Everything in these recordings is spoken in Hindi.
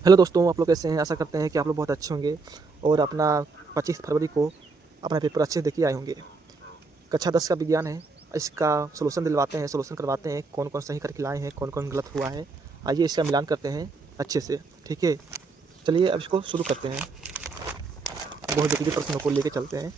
हेलो दोस्तों, आप लोग कैसे हैं? आशा करते हैं कि आप लोग बहुत अच्छे होंगे और अपना 25 फरवरी को अपना पेपर अच्छे से देके आए होंगे। कक्षा 10 का विज्ञान है, इसका सॉल्यूशन दिलवाते हैं, सॉल्यूशन करवाते हैं, कौन-कौन सही करके लाए हैं, कौन-कौन गलत हुआ है। आइए इसका मिलान करते हैं अच्छे से, ठीक है? चलिए अब इसको शुरू करते हैं। बहुत जरूरी प्रश्नों को लेके चलते हैं।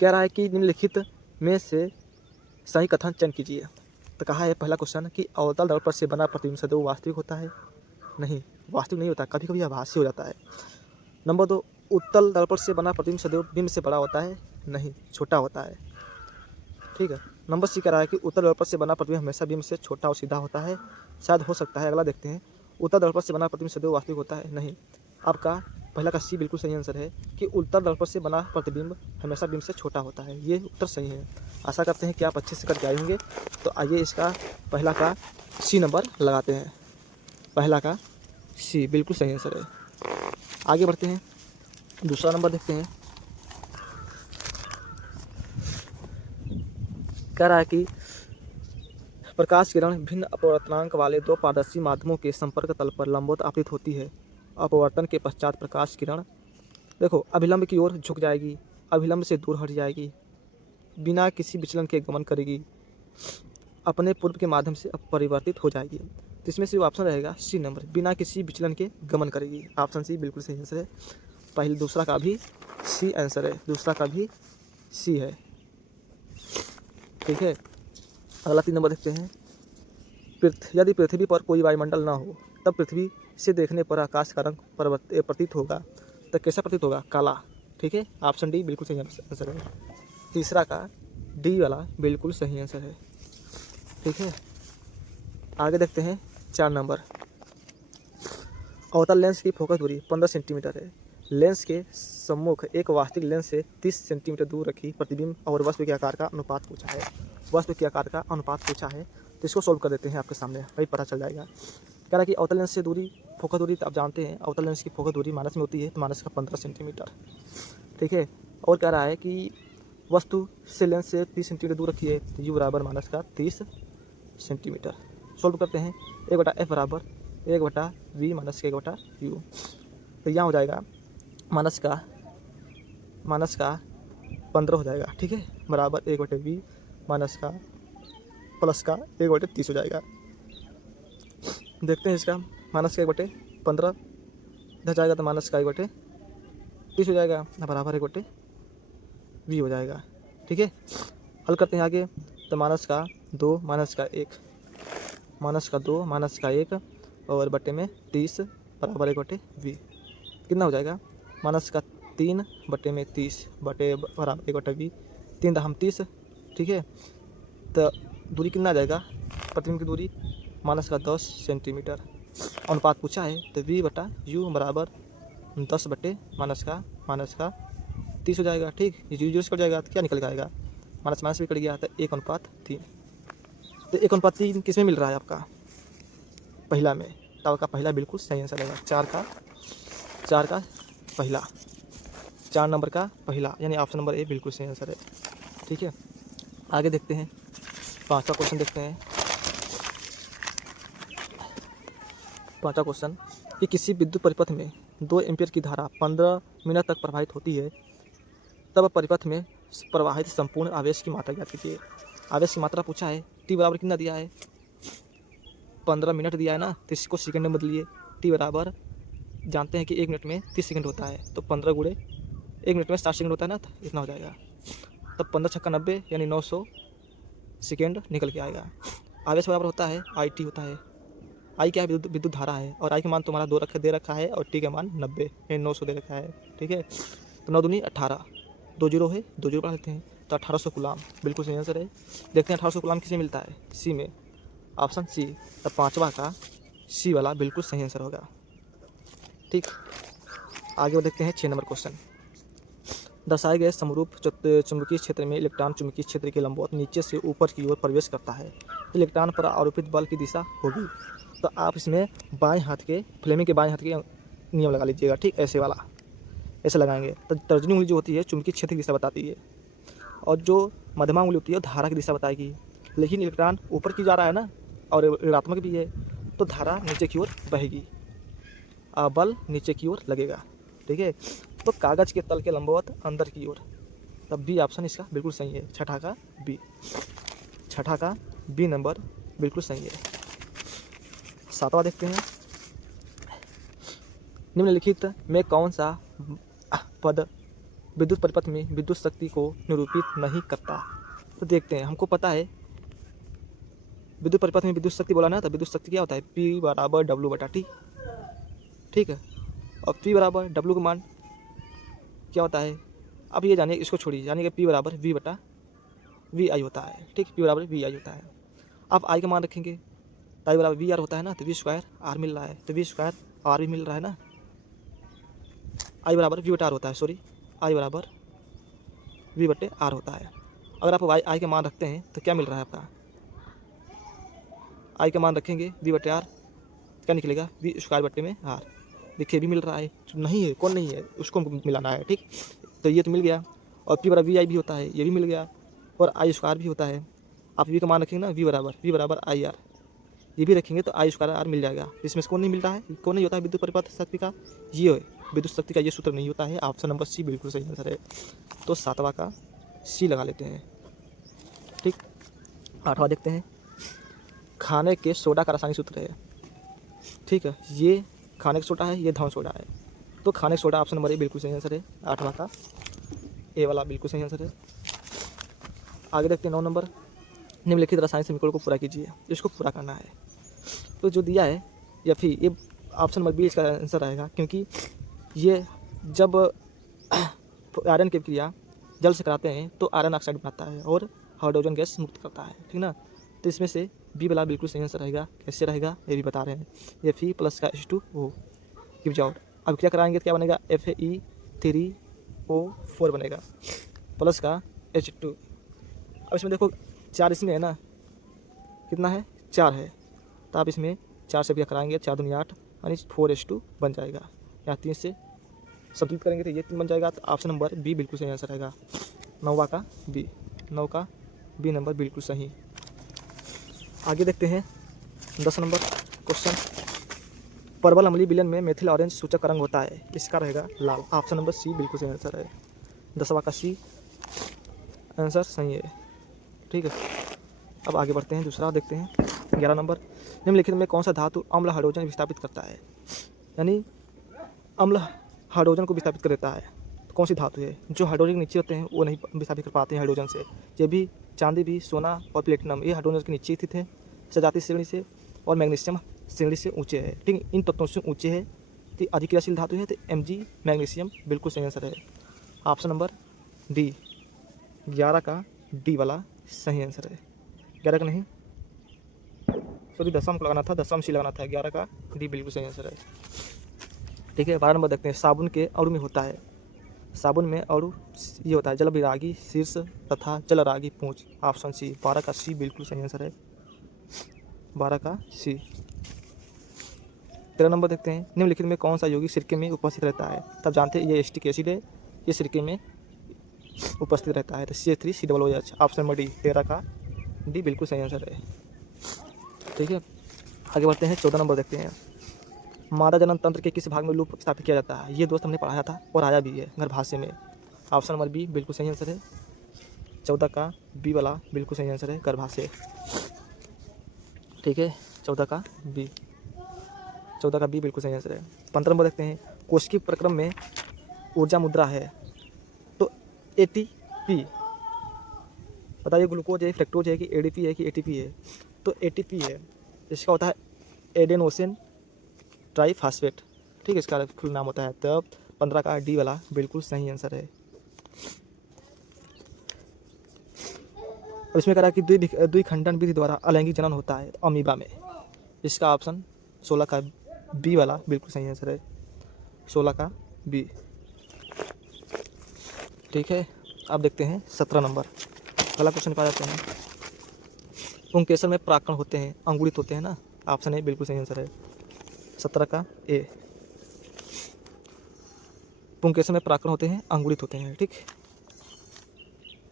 कह रहा है कि निम्नलिखित में से सही कथन चयन कीजिए। तो कहा है पहला क्वेश्चन कि अवतल दर्पण से बना प्रतिबिंब सदैव वास्तविक होता है? नहीं, वास्तविक नहीं होता, कभी-कभी आभासी हो जाता है। नंबर 2, उत्तल दर्पण से बना प्रतिबिंब सदैव बिंब से बड़ा होता है? नहीं, छोटा होता है। ठीक है। नंबर सी कह रहा है कि उत्तल दर्पण से बना प्रतिबिंब हमेशा बिंब से छोटा और सीधा होता है? शायद हो सकता है। अगला देखते हैं। उत्तल दर्पण से बना प्रतिबिंब सदैव वास्तविक होता है? नहीं। आपका पहला का सी बिल्कुल सही आंसर है कि उत्तल दर्पण से बना प्रतिबिंब हमेशा बिंब से छोटा होता है। ये उत्तर सही है। आशा करते हैं कि आप अच्छे से करके आए होंगे। तो आइए इसका पहला का सी नंबर लगाते हैं। पहला का सी बिल्कुल सही आंसर है। आगे बढ़ते हैं, दूसरा नंबर देखते हैं। कह रहा है कि प्रकाश किरण भिन्न अपवर्तनांक वाले दो पारदर्शी माध्यमों के संपर्क तल पर लंबवत आपतित होती है। अपवर्तन के पश्चात प्रकाश किरण देखो अभिलंब की ओर झुक जाएगी, अभिलंब से दूर हट जाएगी, बिना किसी विचलन के गमन करेगी, अपने पूर्व के माध्यम से अपरिवर्तित हो जाएगी। तो इसमें से ऑप्शन रहेगा सी नंबर, बिना किसी विचलन के गमन करेगी। ऑप्शन सी बिल्कुल सही आंसर है। पहले दूसरा का भी सी आंसर है, दूसरा का भी सी है। ठीक है। अगला 3 नंबर देखते हैं। यदि पृथ्वी पर कोई वायुमंडल ना हो तब पृथ्वी से देखने पर आकाश का रंग प्रतीत होगा। तो कैसा प्रतीत होगा? काला। ठीक है। ऑप्शन डी बिल्कुल सही आंसर है। तीसरा का डी वाला बिल्कुल सही आंसर है। ठीक है। आगे देखते हैं 4 नंबर। अवतल लेंस की फोकस दूरी 15 सेंटीमीटर है। लेंस के सम्मुख एक वास्तविक लेंस से 30 सेंटीमीटर दूर रखी प्रतिबिंब और वस्तु के आकार का अनुपात पूछा है। वस्तु के आकार का अनुपात पूछा है, तो इसको सोल्व कर देते हैं आपके सामने, वही पता चल जाएगा। कह रहा है कि अवतल लेंस से दूरी, फोकस दूरी तो आप जानते हैं, अवतल लेंस की फोकस दूरी माइनस में होती है, तो माइनस का 15 सेंटीमीटर। ठीक है। और कह रहा है कि वस्तु से लेंस से 30 सेंटीमीटर दूर रखी है, तो यू बराबर माइनस का 30 सेंटीमीटर। सोल्व करते हैं। 1/f बराबर 1/v माइनस का 1/u। तो यहाँ हो जाएगा माइनस का 15 हो जाएगा। ठीक है। बराबर 1/v माइनस का प्लस का 1/30 हो जाएगा। देखते हैं इसका माइनस का 1/15 इधर जाएगा तो माइनस का 1/30 हो जाएगा, बराबर 1/v हो जाएगा। ठीक है। हल करते हैं आगे। तो माइनस का 2 माइनस का 1 माइनस का 2 माइनस का 1 और बटे में 30 बराबर 1/v कितना हो जाएगा? माइनस का 3 बटे में 30 बटे बराबर 1/v, 3 दहम 30। ठीक है। तो दूरी कितना आ जाएगा? प्रतिबिंब की दूरी माइनस का 10 सेंटीमीटर। अनुपात पूछा है, तो v/u बराबर 10 बटे माइनस का 30 हो जाएगा। ठीक, ये 0 से कट जाएगा तो क्या निकल के आएगा? माइनस माइनस भी कट गया, तो 1/3। तो 1/3 किस में मिल रहा है आपका? पहला में। तो आपका पहला बिल्कुल सही आंसर रहेगा। 4 का पहला, 4 नंबर का पहला, यानी ऑप्शन नंबर ए बिल्कुल सही आंसर है। ठीक है। आगे देखते हैं, 5वां क्वेश्चन देखते हैं। 5वां क्वेश्चन कि किसी विद्युत परिपथ में 2 एम्पीयर की धारा 15 मिनट तक प्रवाहित होती है, तब परिपथ में प्रवाहित संपूर्ण आवेश की मात्रा ज्ञात कीजिए। आवेश की मात्रा पूछा है। टी बराबर कितना दिया है? 15 मिनट दिया है ना, तो इसको सेकंड में बदलिए। टी बराबर जानते हैं कि 1 मिनट में 30 सेकंड होता है, तो 15 गुणे 1 मिनट में 60 सेकंड होता है ना, तो इतना हो जाएगा। तब 15 छक्का 90 यानी 900 सेकेंड निकल के आएगा। आवेश बराबर होता है आई टी होता है। आई क्या है? विद्युत धारा है, और आई का मान तुम्हारा दे रखा है, और टी का मान 90 यानी 900 दे रखा है। ठीक है। तो 9 दूनी 18, 2 जीरो है, 2 जीरो बढ़ा लेते हैं, तो 1800 कूलाम बिल्कुल सही आंसर है। देखते हैं 1800 कूलाम किसे मिलता है? सी में, ऑप्शन सी। तो 5वां का सी वाला बिल्कुल सही आंसर होगा। ठीक। आगे देखते हैं 6 नंबर क्वेश्चन। दर्शाए गए समरूप चुंबकीय क्षेत्र में इलेक्ट्रॉन चुंबकीय क्षेत्र के लंबवत नीचे से ऊपर की ओर प्रवेश करता है। इलेक्ट्रॉन पर आरोपित बल की दिशा होगी। तो आप इसमें बाएं हाथ के, फ्लेमिंग के बाएं हाथ के नियम लगा लीजिएगा। ठीक, ऐसे वाला, ऐसे लगाएंगे तो तर्जनी उंगली जो होती है चुंबकीय क्षेत्र की दिशा बताती है, और जो मध्यमा उंगली होती है धारा की दिशा बताएगी। लेकिन इलेक्ट्रॉन ऊपर की जा रहा है ना, और ऋणात्मक भी है, तो धारा नीचे की ओर बहेगी। बल नीचे की ओर लगेगा। ठीक है, तो कागज़ के तल के लंबवत अंदर की ओर, तब बी ऑप्शन इसका बिल्कुल सही है। छठा का बी नंबर बिल्कुल सही है। सातवां देखते हैं, निम्नलिखित में कौन सा पद विद्युत परिपथ में विद्युत शक्ति को निरूपित नहीं करता। तो देखते हैं, हमको पता है विद्युत परिपथ में विद्युत शक्ति बोला ना, तो विद्युत शक्ति क्या होता है, P बराबर W बटा T। ठीक है, और P बराबर W का मान क्या होता है, अब ये जानिए, इसको छोड़िए, जानिए कि P बराबर V बटा VI होता है। ठीक, P बराबर VI होता है। आप I का मान रखेंगे तो I बराबर VR होता है ना, तो V स्क्वायर R मिल रहा है, तो V स्क्वायर R भी मिल रहा है ना। I बराबर V बटा R होता है, सॉरी, I बराबर V बटे R होता है। अगर आप I के मान रखते हैं तो क्या मिल रहा है आपका, I का मान रखेंगे V बटे R, क्या निकलेगा, V स्क्वायर बटे में R। देखिए भी मिल रहा है, नहीं है, कौन नहीं है, उसको मिलाना है। ठीक, तो ये तो मिल गया, और P बराबर VI भी होता है, ये भी मिल गया, और I स्क्वायर भी होता है। आप V का मान रखेंगे ना, V बराबर IR, ये भी रखेंगे तो I स्क्वायर R मिल जाएगा। इसमें से कौन नहीं मिल रहा है, कौन नहीं होता है विद्युत परिपथ शक्ति का, ये विद्युत शक्ति का ये सूत्र नहीं होता है। ऑप्शन नंबर सी बिल्कुल सही आंसर है। तो सातवां का सी लगा लेते हैं। ठीक, आठवां देखते हैं, खाने के सोडा का रासायनिक सूत्र है। ठीक है, ये खाने का सोडा है, ये धन सोडा है, तो खाने का सोडा ऑप्शन नंबर ए बिल्कुल सही आंसर है। आठवां का ए वाला बिल्कुल सही आंसर है। आगे देखते हैं 9 नंबर, निम्नलिखित रासायनिक समीकरण को पूरा कीजिए। इसको पूरा करना है, तो जो दिया है या फिर ये ऑप्शन नंबर बी इसका आंसर रहेगा, क्योंकि ये जब आयरन की क्रिया जल से कराते हैं तो आयरन ऑक्साइड बनाता है और हाइड्रोजन गैस मुक्त करता है। ठीक ना, तो इसमें से बी वाला बिल्कुल सही आंसर रहेगा। कैसे रहेगा ये भी बता रहे हैं, Fe प्लस का H2O गिव्स आउट। अब क्या कराएंगे तो क्या बनेगा, Fe3O4 बनेगा प्लस का H2। अब इसमें देखो 4 इसमें है ना, कितना है, 4 है, तो आप इसमें 4 से भी कराएंगे, 4 दूनी 8, यानी 4H2 बन जाएगा। यहाँ 3 से संतुलित करेंगे तो ये 3 बन जाएगा। तो ऑप्शन नंबर बी बिल्कुल सही आंसर रहेगा। 9 का बी नंबर बिल्कुल सही। आगे देखते हैं 10 नंबर क्वेश्चन, परवल अम्लीय विलयन में मेथिल ऑरेंज सूचक का रंग होता है, इसका रहेगा लाल। ऑप्शन नंबर सी बिल्कुल सही आंसर है। 10वां का सी आंसर सही है। ठीक है, अब आगे बढ़ते हैं, दूसरा देखते हैं 11 नंबर, निम्नलिखित में कौन सा धातु अम्ल हाइड्रोजन विस्थापित करता है, यानी अम्ल हाइड्रोजन को विस्थापित कर देता है। तो कौन सी धातु है, जो हाइड्रोजन के नीचे होते हैं वो नहीं विस्थापित कर पाते हैं हाइड्रोजन से। ये भी चांदी भी, सोना और प्लेटिनम, ये हाइड्रोजन के नीचे स्थित है, सजाती श्रेणी से, और मैग्नीशियम श्रेणी से ऊंचे है। ठीक, इन तत्वों से ऊंचे है, तो अधिक्रियाशील धातु है, तो Mg मैग्नीशियम बिल्कुल सही आंसर है। ऑप्शन नंबर डी, 11 का डी वाला सही आंसर है। 11 का नहीं, सॉरी 10वां को लगाना था, 10वां सी लगाना था, 11 का डी बिल्कुल सही आंसर है। ठीक है, 12 नंबर देखते हैं, साबुन के अणु में होता है, साबुन में अणु ये होता है, जल विरागी शीर्ष तथा जल रागी पूंछ। ऑप्शन सी, 12 का सी बिल्कुल सही आंसर है। 12 का सी। 13 नंबर देखते हैं, निम्नलिखित में कौन सा यौगिक सिरके में उपस्थित रहता है। तब जानते हैं ये एसिटिक एसिड है, ये सिरके में उपस्थित रहता है, तो CH3COOH। ऑप्शन नंबर डी, 13 का डी बिल्कुल सही आंसर है। ठीक है, आगे बढ़ते हैं 14 नंबर देखते हैं, मादा जनन तंत्र के किस भाग में लूप स्थापित किया जाता है। ये दोस्त हमने पढ़ाया था और आया भी है गर्भाशय में। ऑप्शन नंबर बी बिल्कुल सही आंसर है। 14 का बी वाला बिल्कुल सही आंसर है, गर्भाशय। ठीक है, 14 का बी बिल्कुल सही आंसर है। 15 नंबर देखते हैं, कोशिकीय प्रक्रम में ऊर्जा मुद्रा है, तो ATP, बताइए ग्लूकोज है, फ्रक्टोज है, कि ADP है, कि ATP है। तो ATP है, इसका होता है एडेनोसिन ट्राइफॉस्फेट। ठीक है, इसका फुल नाम होता है। तो 15 का डी वाला बिल्कुल सही आंसर है। अब इसमें कह रहा है कि द्विखंडन विधि द्वारा अलैंगिक जनन होता है अमीबा में, इसका ऑप्शन 16 का बी वाला बिल्कुल सही आंसर है। 16 का बी। ठीक है, अब देखते हैं 17 नंबर, अगला क्वेश्चन पा जाते हैं, पुंकेसर में परागकण होते हैं, अंगुलित होते हैं ना। ऑप्शन ए बिल्कुल सही आंसर है। 17 का ए, पुंकेसर में परागकण होते हैं, अंगुलित होते हैं। ठीक,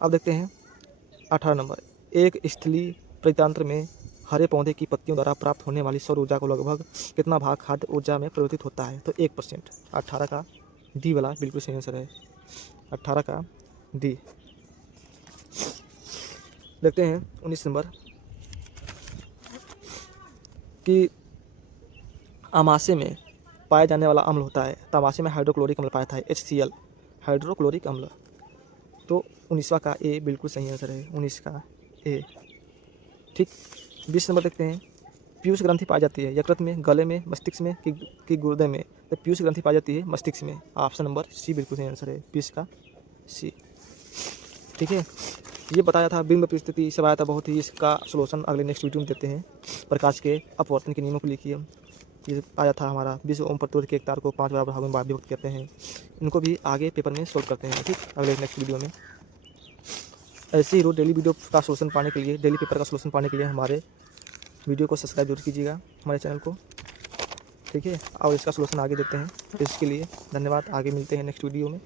अब देखते हैं 18 नंबर, एक स्थलीय परितंत्र में हरे पौधे की पत्तियों द्वारा प्राप्त होने वाली सौर ऊर्जा को लगभग कितना भाग खाद्य ऊर्जा में परिवर्तित होता है? तो 1%। 18 का डी वाला बिल्कुल सही आंसर है, 18 का डी। देखते हैं 19 नंबर कि अमाशय में पाया जाने वाला अम्ल होता है। तो अमाशय में हाइड्रोक्लोरिक अम्ल पाया था, HCl, हाइड्रोक्लोरिक अम्ल। तो 19वां का ए बिल्कुल सही आंसर है, 19 का ए। ठीक। 20 नंबर देखते हैं, पीयूष ग्रंथि पाई जाती है यकृत में, गले में, मस्तिष्क में कि गुर्दे में? तो पीयूष ग्रंथि पाई जाती है मस्तिष्क में। ऑप्शन नंबर सी बिल्कुल सही आंसर है, 20 का सी। ठीक है, ये बताया था बिंब परिस्थिति, सब आया था बहुत ही। इसका सोल्यूशन अगले नेक्स्ट वीडियो में देते हैं। प्रकाश के अपवर्तन के नियमों को लिखिए। ये आया था हमारा विश्व ओम प्रतिरोध के एक तार को 5 बराबर भागों में विभक्त करते हैं। इनको भी आगे पेपर में सोल्व करते हैं, ठीक, अगले नेक्स्ट वीडियो में। ऐसे ही रोज डेली वीडियो का सोल्यूशन पाने के लिए, डेली पेपर का सोल्यूशन पाने के लिए हमारे वीडियो को सब्सक्राइब जरूर कीजिएगा, हमारे चैनल को, ठीक है। और इसका सोल्यूशन आगे देते हैं। इसके लिए धन्यवाद, आगे मिलते हैं नेक्स्ट वीडियो में।